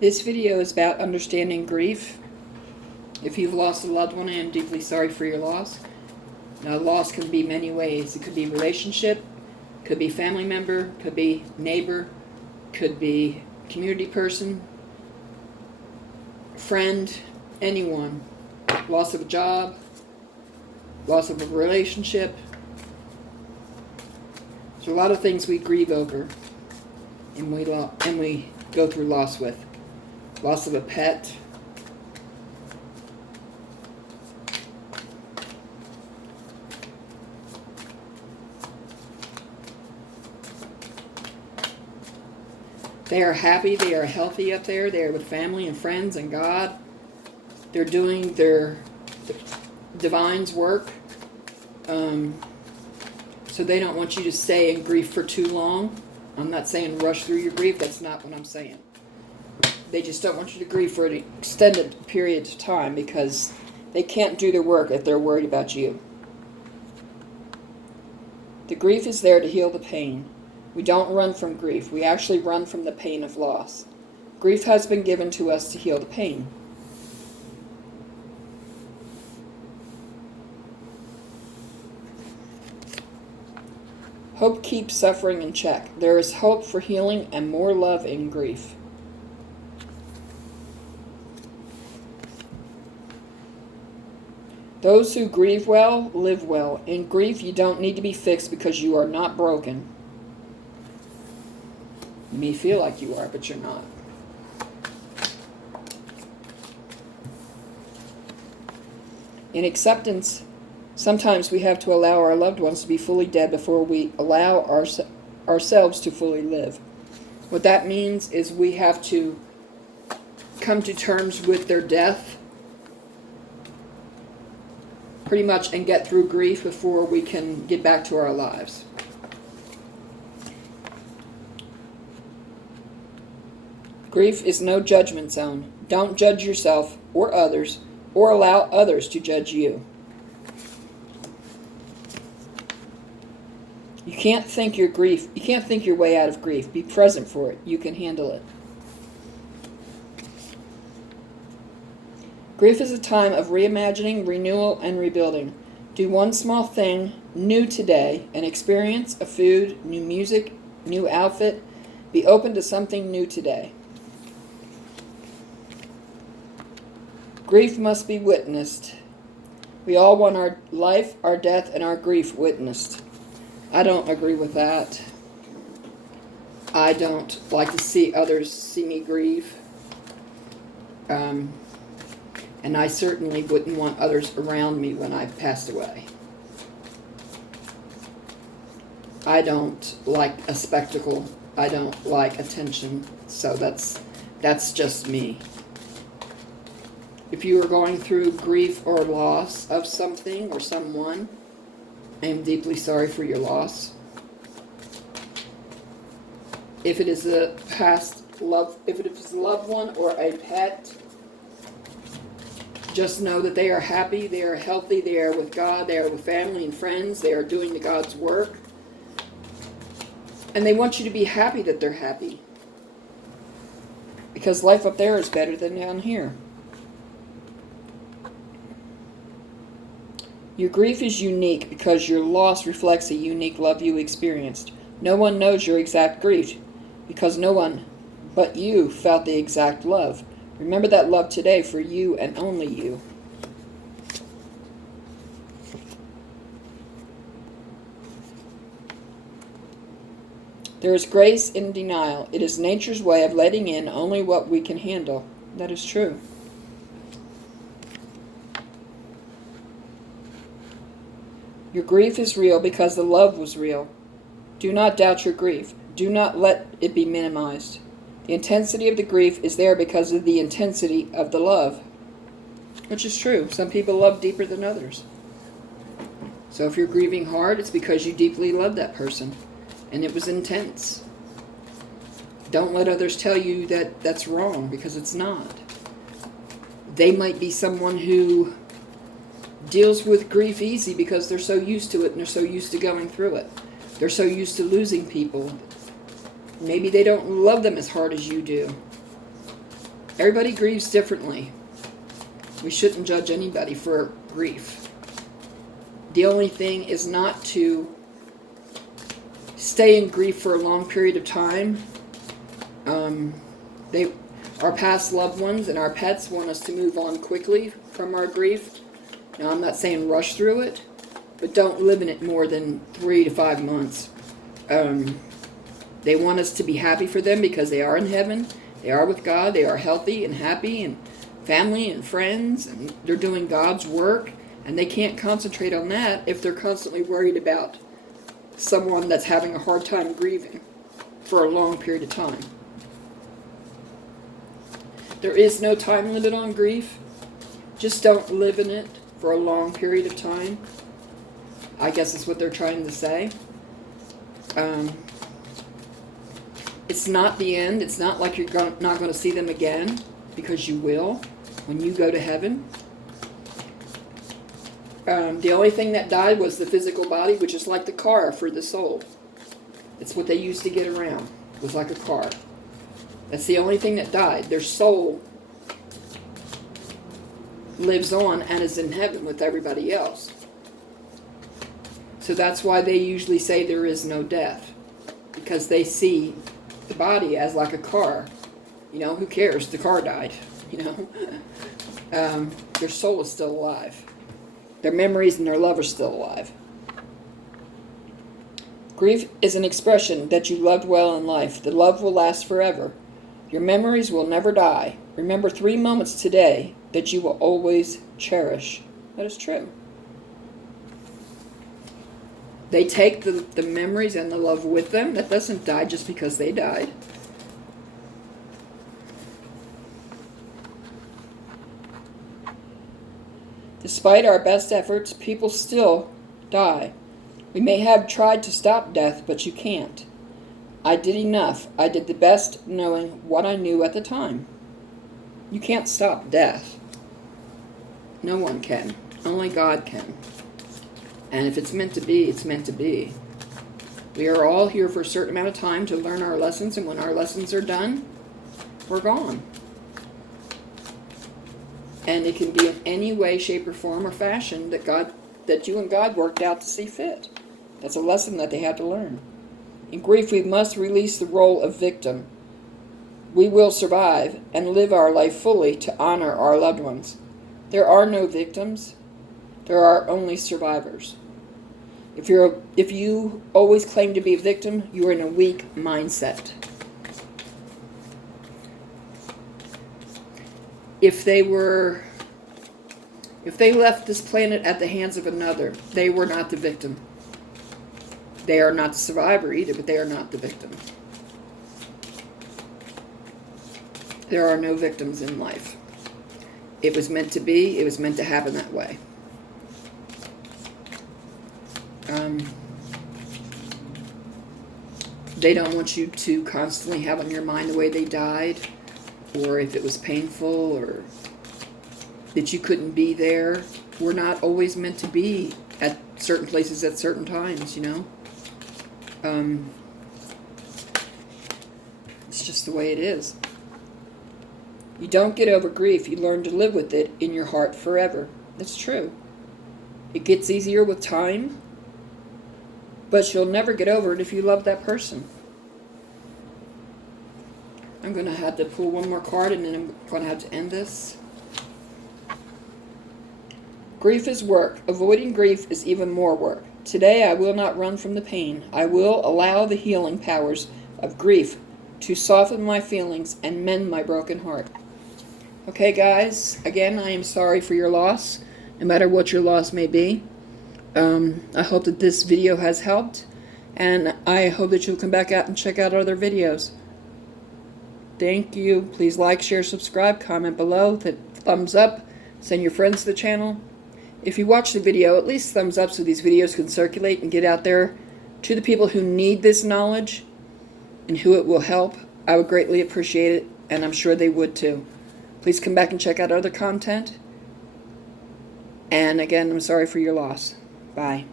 This video is about understanding grief. If you've lost a loved one, I am deeply sorry for your loss. Now, loss can be many ways. It could be relationship, could be family member, could be neighbor, could be community person, friend, anyone. Loss of a job, loss of a relationship. There's a lot of things we grieve over and we go through loss with. Loss of a pet. They are happy, they are healthy up there, they are with family and friends and God. They're doing their divine's work. So they don't want you to stay in grief for too long. I'm not saying rush through your grief, that's not what I'm saying. They just don't want you to grieve for an extended period of time because they can't do their work if they're worried about you. The grief is there to heal the pain. We don't run from grief. We actually run from the pain of loss. Grief has been given to us to heal the pain. Hope keeps suffering in check. There is hope for healing and more love in grief. Those who grieve well, live well. In grief, you don't need to be fixed because you are not broken. You may feel like you are, but you're not. In acceptance, sometimes we have to allow our loved ones to be fully dead before we allow ourselves to fully live. What that means is we have to come to terms with their death pretty much and get through grief before we can get back to our lives. Grief is no judgment zone. Don't judge yourself or others or allow others to judge you. You can't think your way out of grief. Be present for it. You can handle it. Grief is a time of reimagining, renewal, and rebuilding. Do one small thing new today, an experience, a food, new music, new outfit. Be open to something new today. Grief must be witnessed. We all want our life, our death, and our grief witnessed. I don't agree with that. I don't like to see others see me grieve. And I certainly wouldn't want others around me when I passed away. I don't like a spectacle. I don't like attention. So that's just me. If you are going through grief or loss of something or someone, I am deeply sorry for your loss. If it is a if it is a loved one or a pet, just know that they are happy, they are healthy, they are with God, they are with family and friends, they are doing the God's work. And they want you to be happy that they're happy. Because life up there is better than down here. Your grief is unique because your loss reflects a unique love you experienced. No one knows your exact grief because no one but you felt the exact love. Remember that love today for you and only you. There is grace in denial. It is nature's way of letting in only what we can handle. That is true. Your grief is real because the love was real. Do not doubt your grief. Do not let it be minimized. The intensity of the grief is there because of the intensity of the love. Which is true. Some people love deeper than others. So if you're grieving hard, it's because you deeply love that person. And it was intense. Don't let others tell you that that's wrong, because it's not. They might be someone who deals with grief easy because they're so used to it and they're so used to going through it. They're so used to losing people. Maybe they don't love them as hard as you do. Everybody grieves differently. We shouldn't judge anybody for grief. The only thing is not to stay in grief for a long period of time. Our past loved ones and our pets want us to move on quickly from our grief. Now, I'm not saying rush through it, but don't live in it more than 3 to 5 months. They want us to be happy for them because they are in heaven. They are with God. They are healthy and happy and family and friends, and they're doing God's work. And they can't concentrate on that if they're constantly worried about someone that's having a hard time grieving for a long period of time. There is no time limit on grief. Just don't live in it for a long period of time. I guess that's what they're trying to say. It's not the end. It's not like you're not going to see them again, because you will when you go to heaven. The only thing that died was the physical body, which is like the car for the soul. It's what they used to get around. It was like a car. That's the only thing that died. Their soul lives on and is in heaven with everybody else. So that's why they usually say there is no death, because they see the body as like a car. You know, who cares? The car died. You know, their soul is still alive. Their memories and their love are still alive. Grief is an expression that you loved well in life. The love will last forever. Your memories will never die. Remember 3 moments today that you will always cherish. That is true. They take the memories and the love with them. That doesn't die just because they died. Despite our best efforts, people still die. We may have tried to stop death, but you can't. I did enough. I did the best knowing what I knew at the time. You can't stop death. No one can. Only God can. And if it's meant to be, it's meant to be. We are all here for a certain amount of time to learn our lessons, and when our lessons are done, we're gone. And it can be in any way, shape, or form or fashion that you and God worked out to see fit. That's a lesson that they had to learn. In grief, we must release the role of victim. We will survive and live our life fully to honor our loved ones. There are no victims. There are only survivors. If you always claim to be a victim, you are in a weak mindset. If they left this planet at the hands of another, they were not the victim. They are not the survivor either, but they are not the victim. There are no victims in life. It was meant to be. It was meant to happen that way. They don't want you to constantly have on your mind the way they died, or if it was painful, or that you couldn't be there. We're not always meant to be at certain places at certain times, you know. It's just the way it is. You don't get over grief. You learn to live with it in your heart forever. It's true. It gets easier with time, but you'll never get over it if you love that person. I'm going to have to pull one more card, and then I'm going to have to end this. Grief is work. Avoiding grief is even more work. Today I will not run from the pain. I will allow the healing powers of grief to soften my feelings and mend my broken heart. Okay, guys, again, I am sorry for your loss, no matter what your loss may be. I hope that this video has helped, and I hope that you'll come back out and check out other videos. Thank you. Please like, share, subscribe, comment below, hit thumbs up, send your friends to the channel. If you watch the video, at least thumbs up so these videos can circulate and get out there to the people who need this knowledge and who it will help. I would greatly appreciate it, and I'm sure they would too. Please come back and check out other content. And again, I'm sorry for your loss. Bye.